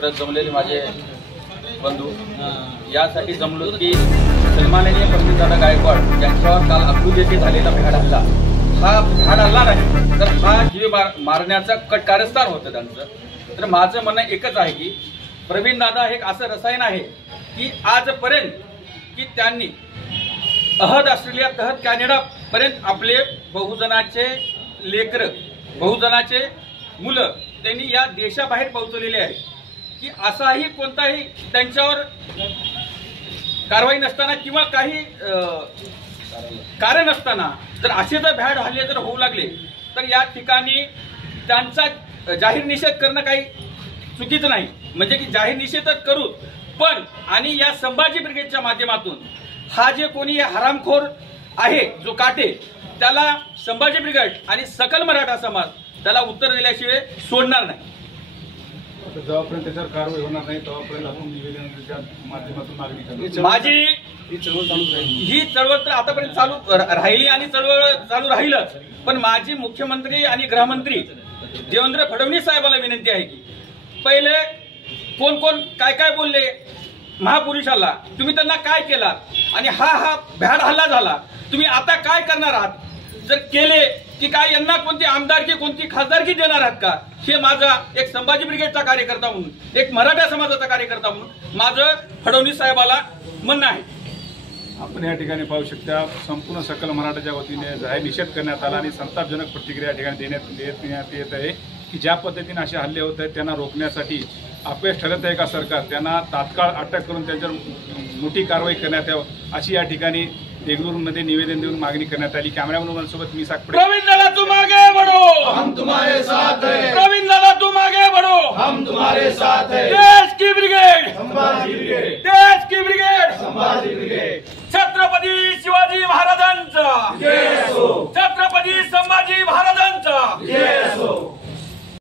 सरस जमलेले माझे बंधू यासाठी जमलो की सन्माननीय प्रवीणदादा गायकवाड यांच्यावर काल अकलूज येथे झालेला भ्याड हल्ला हा भ्याड हल्ला नाही तर हा जीव मारण्याचा कारस्थान होतं त्यांचं। तर माझं म्हणणं एकच आहे की प्रवीणदादा हे असं रसायन आहे की आजपर्यंत की त्यांनी ऑस्ट्रेलिया तहत कॅनडा पर्यंत आपले बहुजनाचे लेकर बहुजनाचे मुलं त्यांनी या देशाबाहेर पोहोचवलेले आहे की असाही कोणताही त्यांच्यावर कारवाई नसताना किंवा काही कारण नसताना जर असे जर भ्याड हल्ले जर होऊ लागले तर या ठिकाणी त्यांचा जाहीर निषेध करणं काही चुकीचं नाही, म्हणजे की जाहीर निषेधच करू पण आणि या संभाजी ब्रिगेडच्या माध्यमातून हा जे कोणी हरामखोर आहे जो काटे त्याला संभाजी ब्रिगेड आणि सकल मराठा समाज त्याला उत्तर दिल्याशिवाय सोडणार नाही। जेव्हापर्यंत त्याच्यावर कारवाई होणार नाही तेव्हापर्यंत आपण निवेदनाच्या माध्यमातून मागणी करू। माझी ही चळवळ तर आतापर्यंत चालू राहिली आणि चळवळ चालू राहीलच, पण माझी मुख्यमंत्री आणि गृहमंत्री देवेंद्र फडणवीस साहेबांना विनंती आहे की पहिले कोण कोण काय काय बोलले महापुरुषाला, तुम्ही त्यांना काय केलात आणि हा भ्याड हल्ला झाला तुम्ही आता काय करणार आहात, जर केले की काय यांना कोणती आमदारकी कोणती खासदारकी देणार आहात का, हे माझा एक संभाजी ब्रिगेडचा कार्यकर्ता म्हणून एक मराठा समाजाचा कार्यकर्ता म्हणून माझं फडणवीस साहेबाला म्हणणं आहे। आपण या ठिकाणी पाहू शकता संपूर्ण सकल मराठाच्या वतीने जाहीर निषेध करण्यात आला आणि संतापजनक प्रतिक्रिया या ठिकाणी देण्यात येत आहे की ज्या पद्धतीने असे हल्ले होत आहेत त्यांना रोखण्यासाठी अपयश ठरत आहे का सरकार, त्यांना तात्काळ अटक करून त्यांच्यावर मोठी कारवाई करण्यात यावं अशी या ठिकाणी देगलूरमध्ये निवेदन देऊन मागणी करण्यात आली। कॅमेरामॅन सोबत मी साकपडे। प्रवीणदादा तुम आगे बढ़ो, हम तुम्हारे साथ हैं। प्रवीणदादा तुम आगे बढ़ो, हम तुम्हारे साथ हैं। देश की ब्रिगेड, संभाजी ब्रिगेड, देश की ब्रिगेड, संभाजी